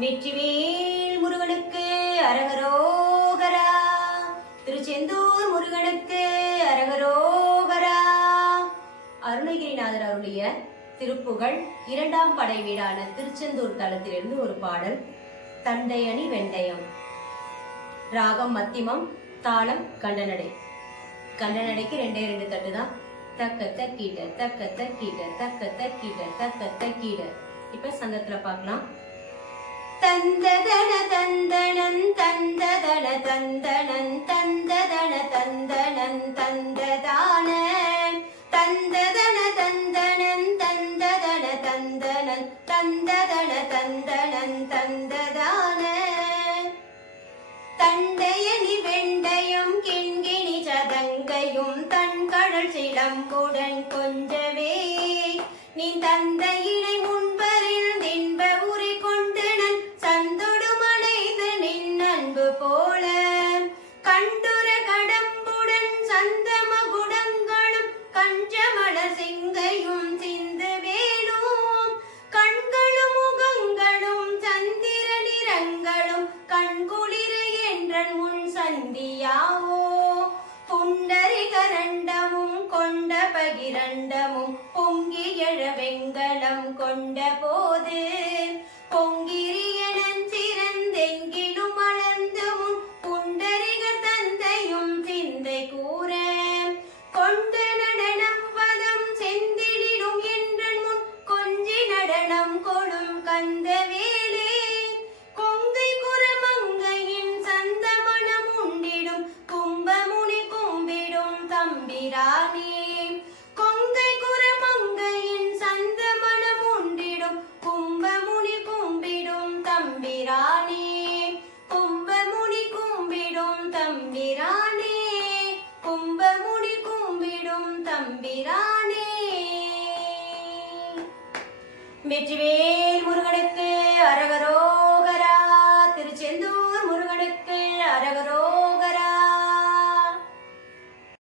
வெற்றிவேல் முருகனுக்கு அரகரோகரா. திருச்செந்தூர் முருகனுக்கு அரகரோகரா. அருணகிரிநாதர் அருளிய திருப்புகழ் இரண்டாம் படை வீடான திருச்செந்தூர் தலத்திலிருந்து ஒரு பாடல். தண்டையணி வெண்டயம். ராகம் மத்திமம், தாளம் கண்டனடை. கண்டனடைக்கு 2 தட்டு தான். தக்க தக்கீட்ட தக்க தக்கீட்ட தக்க தக்கீட்ட தக்க தக்கீட்ட. இப்ப சந்தத்துல பார்க்கலாம். தந்ததன தந்தனன் தந்ததன தந்தனன் தந்ததன தந்தனன் தந்ததான தந்ததன தந்தனன் தந்ததன தந்தனன் தந்ததன தந்தனன் தந்ததான தண்டையணி வெண்டயம் கிண்கிணி சதங்கையும் தன்கடல் சிலம்புடன் கொஞ்சவே நீ தந்தையினை முன்பரில் தின்ப உரை கொண்டு நன் சந்தொடுமனைது நின் அன்பு போல கண்டுர கடம்புடன் சந்தமகுடங்களும் கஞ்சமல சிங்கையும் சிந்து வேணும் கண்களும் முகங்களும் சந்திர நிறங்களும் கண்குளிர என்றன் முன் சந்தியாவோ புண்டரிகரண்டமும் கொண்ட பகிரண்டமும் பொங்கி எழ வெங்கலம் கொண்ட போது பொங்கிரியனன் சிறந்தெங்கிலும் அளந்தமும் புண்டரிகர் தந்தையும் சிந்தை கூற கொண்ட நடனம் பதம் செந்திலும் என்றன் முன் கொஞ்சி நடனம் கொடும் கந்தவேலே கொங்கை குரமங்கையின் சந்தமனம் உண்டிடும் கும்பமுனி கும்பிடும் தம்பிரானே கொங்கை குரமங்கையின் சந்தமனம் உண்டிடும் கும்பமுனி கும்பிடும் தம்பிரானே கும்பமுனி கும்பிடும் தம்பிரானே கும்பமுனி கும்பிடும் தம்பிரானே. வெற்றிவேல் முருகனுக்கு அரகரோ.